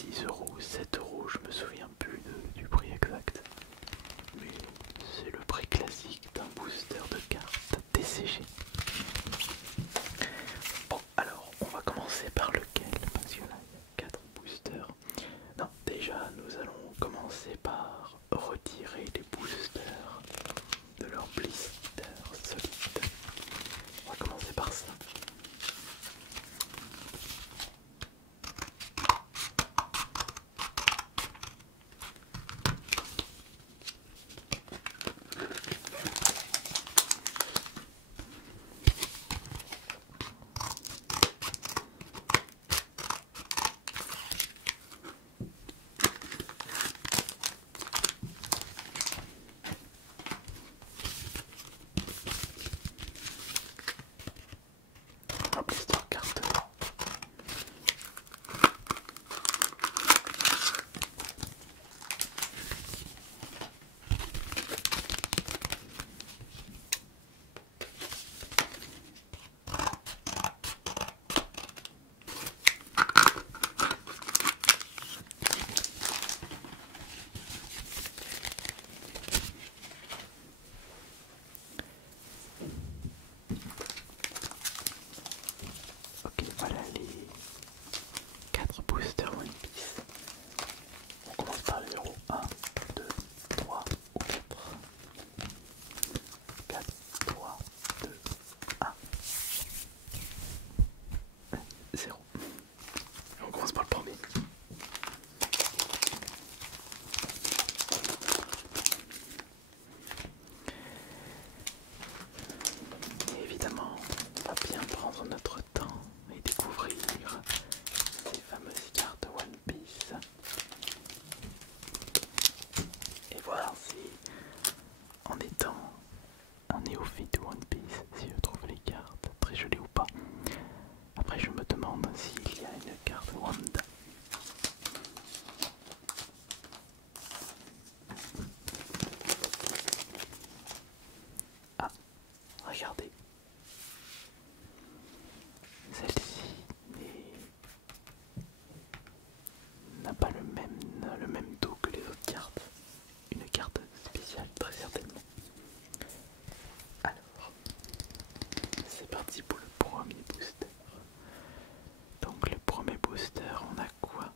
6 €, 7 €, je me souviens plus du prix exact. Mais c'est le prix classique d'un booster de cartes TCG. Bon, alors on va commencer par lequel? Parce que là il y a 4 boosters. Non, déjà nous allons commencer par retirer les boosters de leur blister solide. On va commencer par ça. Un blister carte. Ok, voilà les 4 boosters One Piece. On commence par le numéro 1, 2, 3 ou 4. 4, 3, 2, 1. 0. On commence par le premier. Et évidemment, on va bien prendre notre temps et découvrir ces fameuses cartes One Piece. Et voir si, en étant un néophyte de One Piece, si je trouve les cartes très jolies ou pas. Après, je me demande s'il y a une carte Wanda. Ah, regardez. Celle-ci n'a pas le même dos que les autres cartes. Une carte spéciale, très certainement. Alors, c'est parti pour le premier booster. Donc le premier booster, on a quoi?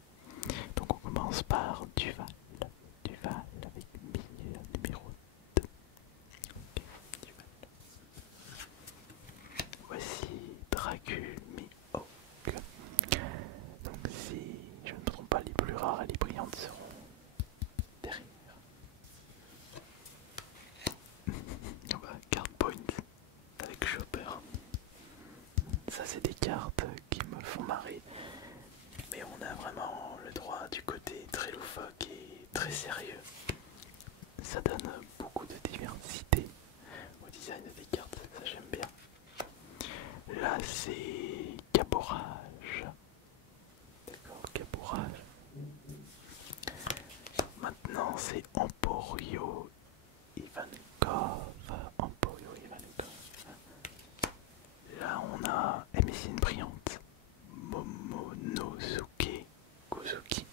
Donc on commence par Duval. Duval avec numéro 2. Ok, Duval. Voici Dracul Mihawk. Donc si je ne me trompe pas, les plus rares et les brillantes seront derrière. Card point avec Chopper. Ça c'est des cartes qui me font marrer. Mais on a vraiment le droit du côté très loufoque et très sérieux. Ça donne beaucoup de diversité au design des cartes, ça j'aime bien. Là c'est Caborage. D'accord, Caborage. Maintenant c'est Emporio Ivankov. Emporio Ivankov. Là on a Messine brillante. Momonosuke Kozuki.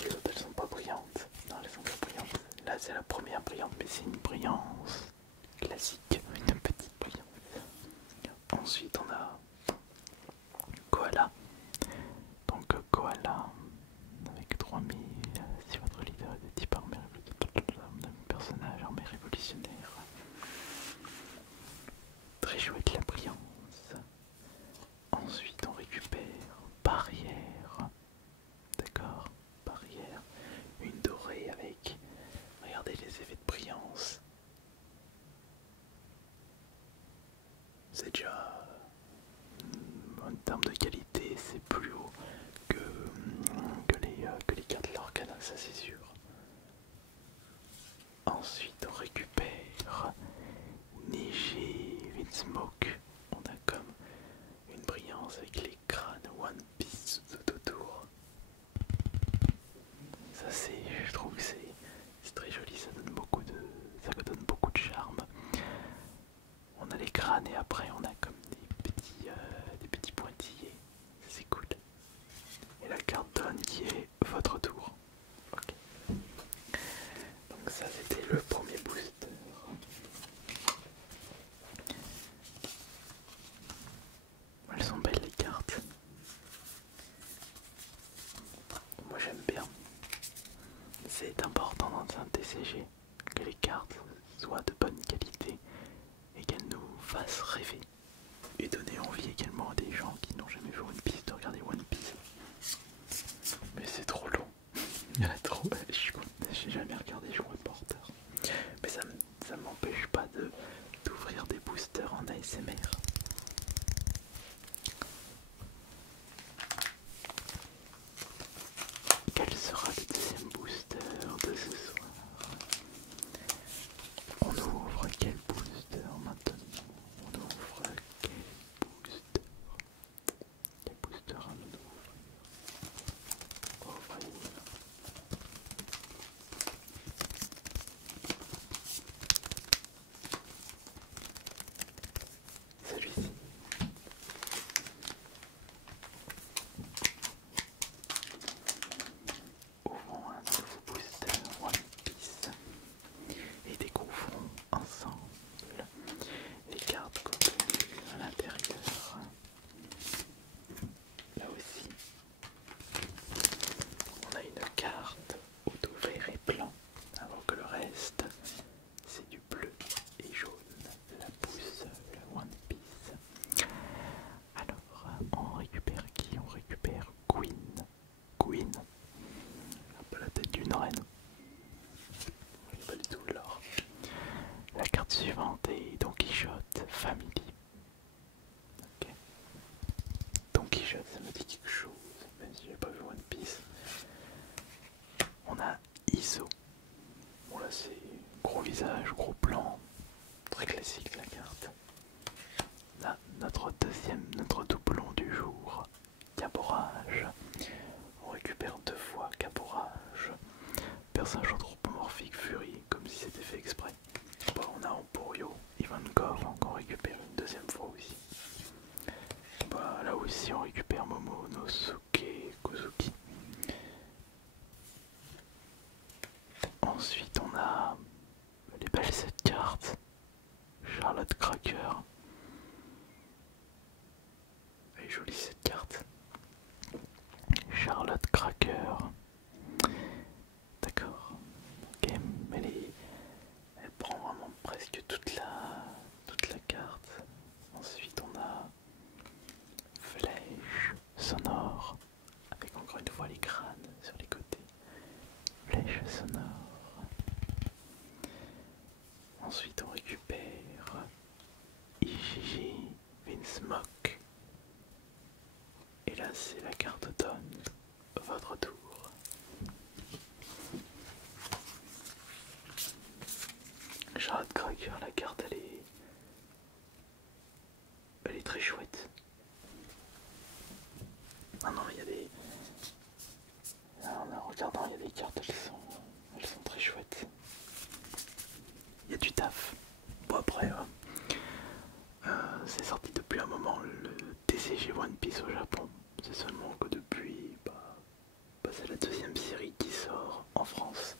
Les autres elles sont pas brillantes. Non, elles sont pas brillantes. Là c'est la première brillante, mais c'est une brillance classique, une petite brillance. Ensuite on a Koala. Donc Koala avec 3000. Si votre leader est de type armée personnage armée révolutionnaire. Très chouette la brillance. Ensuite on récupère Barrière. D'accord, Barrière. Une dorée avec, regardez les effets de brillance. C'est déjà, en termes de qualité, c'est plus haut que les cartes Lorcana, ça c'est sûr. Ensuite on récupère Niji Vinsmoke. On a comme une brillance avec les crânes One Piece tout autour. Ça c'est, je trouve que c'est très joli, ça donne beaucoup de charme. On a les crânes et après on a comme des petits pointillés. C'est cool. Et la carte donne C'est important dans un TCG que les cartes soient de bonne qualité et qu'elles nous fassent rêver. Et donner envie également à des gens qui n'ont jamais vu One Piece de regarder One Piece. Mais c'est trop long. Il y en a trop. J'ai jamais regardé Joe Reporter. Mais ça m'empêche pas d'ouvrir des boosters en ASMR. Quel sera le deuxième booster de ce soir? On ouvre quel booster maintenant? On ouvre quel booster? Quel booster à nous ouvrir? Ouvrir. Celui-ci. Ouvrons un nouveau booster One Piece et découvrons ensemble les cartes contenues à l'intérieur. Là aussi, on a une carte au tout vert et blanc, alors que le reste c'est du bleu et jaune. La boussole One Piece. Alors, on récupère qui? On récupère Queen. Queen, un peu la tête d'une reine. Pas du tout l'or. La carte suivante est Don Quichotte Family. Ok. Don Quichotte, ça me dit quelque chose, même si j'ai pas vu One Piece. On a Iso. Bon là c'est gros visage, gros plan, très classique la carte. Là, notre doublon du jour, Caborage. On récupère 2 fois Caborage. Personnage anthropomorphique Fury, comme si c'était fait exprès. Bon, on a Emporio, Ivankov, qu'on récupère une deuxième fois aussi. Bah, là aussi on récupère Momonosuke Kozuki. Ensuite on a les belles 7 cartes. Charlotte Cracker. Elle est jolie cette carte. Charlotte Cracker. D'accord. Ok, mais elle prend vraiment presque toute la carte. Ensuite on a Flèche sonore. Avec encore une fois les crânes sur les côtés. Flèche sonore. Ensuite on récupère Ishiji Vinsmoke. Et là c'est la carte automne. Votre tour. Charlotte Cracker, la carte elle est très chouette. Ah non, il y a des... En regardant, il y a des cartes, elles sont très chouettes. Il y a du taf. Bon après, c'est sorti depuis un moment le TCG One Piece au Japon. C'est seulement que depuis, c'est la deuxième série qui sort en France.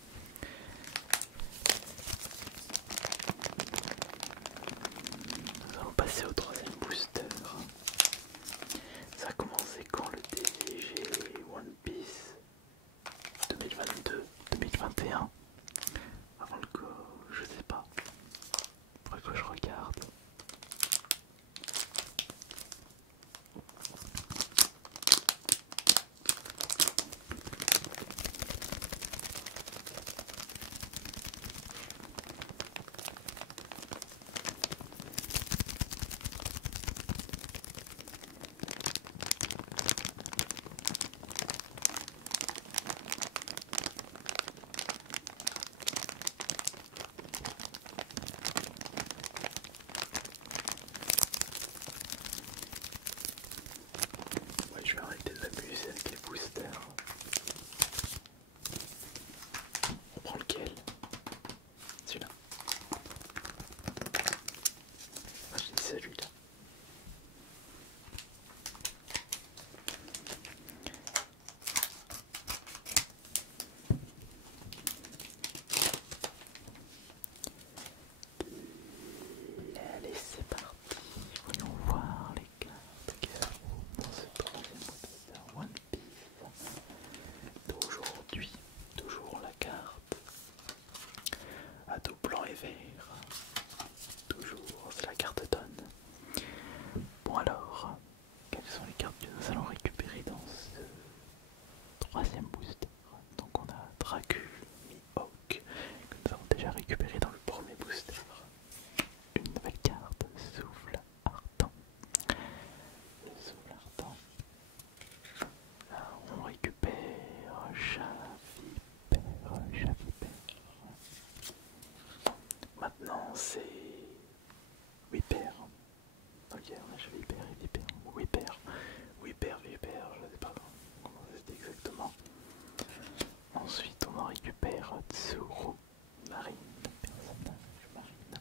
Nous allons passer au troisième booster. Ça a commencé quand le TCG One Piece 2022-2021. Avant le go, je sais pas. Faudrait que je regarde. troisième booster. Donc on a Dracul, Mihawk, que nous avons déjà récupéré dans le premier booster. Une nouvelle carte, Souffle Ardent. Le Souffle Ardent. Là on récupère Chavipère. Maintenant c'est Whipper. Ok, on a Chavipère et Vipère. Whipper, je sais pas comment c'est exactement. Ensuite on en récupère Tsuru, Marine, personnage marine.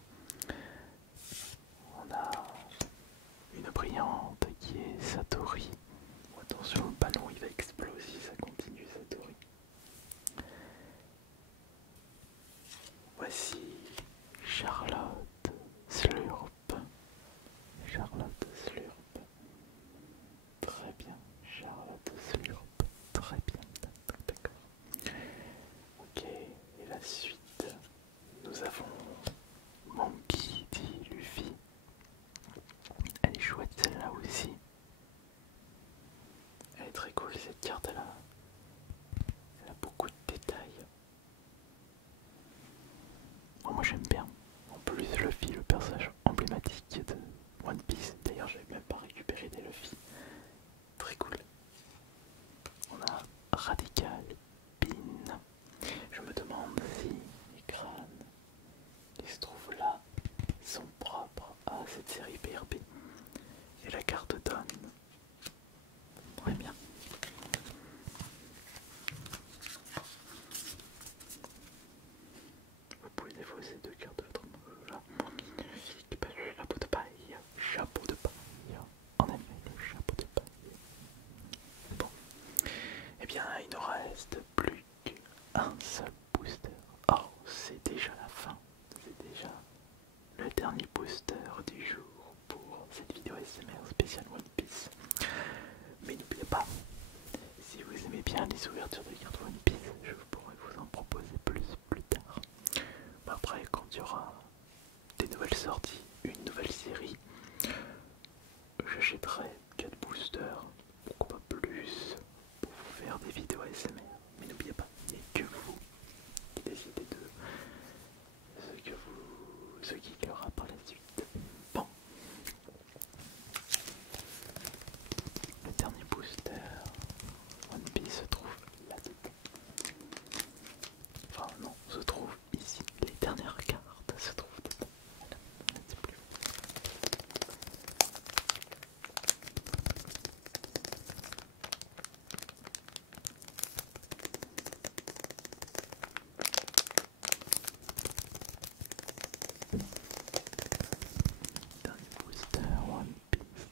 On a une brillante qui est Satori. Attention, le ballon il va exploser, ça continue Satori. Voici Charlotte Slurp. Charlotte Slurp. Très bien. Charlotte Slurp. Très bien. D'accord. Ok. Et la suite. Nous avons Monkey D. Luffy. Elle est chouette celle-là aussi. Elle est très cool cette carte-là. Elle a beaucoup de détails. Bon, moi j'aime bien. En plus Luffy, le personnage emblématique de One Piece. D'ailleurs j'avais même pas récupéré des Luffy. Très cool. On a Radical Pin. Je me demande si les crânes qui se trouvent là sont propres à cette série BRB. Et la carte donne. Très bien. Vous pouvez défausser deux cartes de votre là. Magnifique, le chapeau de paille. Chapeau de paille. En effet, le chapeau de paille. Bon. Eh bien, il ne reste plus qu'un seul booster. Oh, c'est déjà la fin. C'est déjà le dernier booster du jour pour cette vidéo SMR spéciale One Piece. Mais n'oubliez pas, si vous aimez bien les ouvertures de cartes One Piece, je pourrais vous en proposer plus tard. Après, quand il y aura des nouvelles sorties, une nouvelle série, j'achèterai 4 boosters, pourquoi pas plus, pour vous faire des vidéos ASMR. Mais n'oubliez pas, il n'y a que vous qui décidez de ce qu'il y aura par la suite. Bon. Le dernier booster One Piece se trouve là-dedans. Enfin non, se trouve ici. Les dernières cartes se trouvent dedans. Voilà, on ne sait plus. Dernier booster One Piece.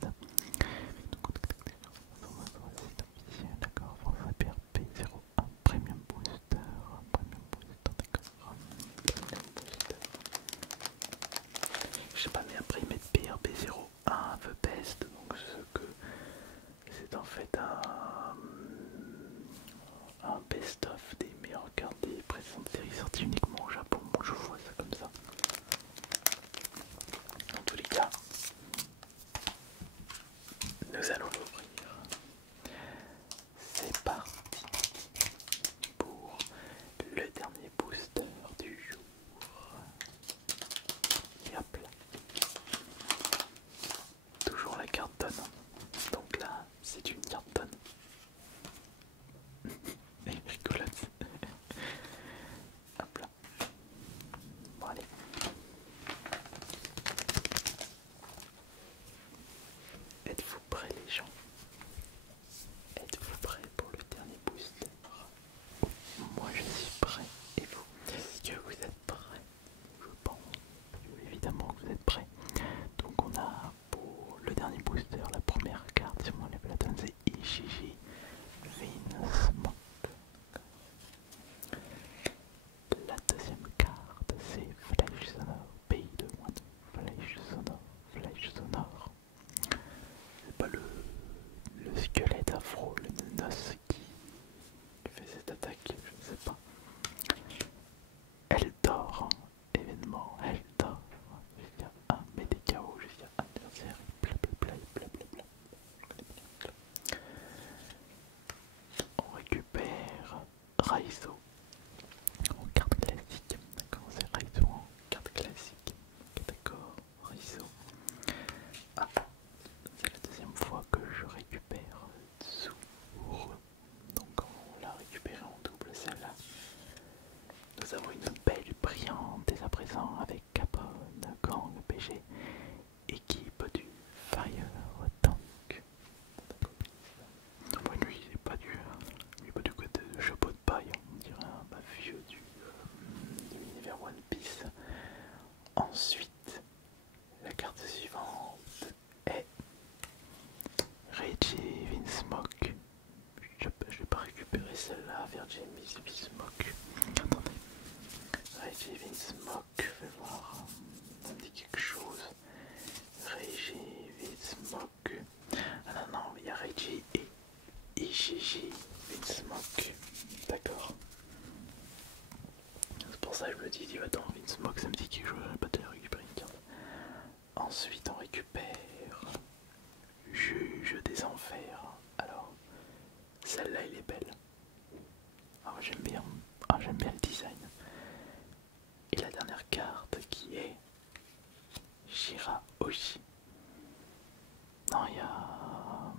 D'accord, forfait PRP01 Premium Booster. D'accord. Je sais pas, mais après ils mettent PRP01 The Best, donc c'est en fait un best-of des meilleures cartes des précédentes séries sorties uniquement au Japon. Moi je vois ça comme ça. Dans tous les cas, nous allons l'ouvrir. C'est parti pour le dernier booster du jour. Et hop là. Toujours la carte tonne. Donc là, c'est une carte tonne. Et rigolote. Hop là. Raizo en carte classique. D'accord, c'est Raizo en carte classique. Ok, d'accord, Raizo. Ah, c'est la deuxième fois que je récupère Tsuuru. Donc on l'a récupéré en double celle-là. Nous avons une belle brillante dès à présent avec Capone, Gang, PG, équipe du Fire Tank. Bon, lui il est pas du côté de chapeau de paille, on dirait un mafieux de l'univers One Piece. Ensuite, la carte suivante est Reggie Vinsmoke. Je vais pas récupérer celle-là, Virgin Vinsmoke. Attendez. Reggie Vinsmoke, fais voir. Ça me dit quelque chose. Reggie Vinsmoke. Ah non, non, il y a Reggie et Ishiji Vinsmoke. D'accord. C'est pour ça que je me dis, attends, Vinsmoke, ça me dit quelque chose, j'aurais pas déjà récupéré une carte. Ensuite, on récupère Juge des Enfers. Alors, celle-là, elle est belle. Ah, j'aime bien. Ah, j'aime bien le design. Et la dernière carte qui est Shirahoshi. Non, il y a...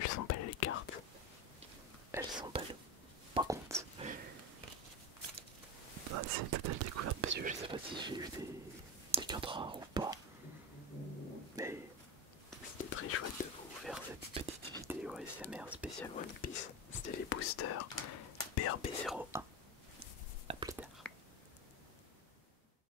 Elles sont belles les cartes. Elles sont belles. Par contre, bah, c'est totale découverte, monsieur. Je sais pas si j'ai eu des cartes rares ou pas. Mais c'était très chouette de vous faire cette petite vidéo ASMR spéciale One Piece. C'était les boosters BRB01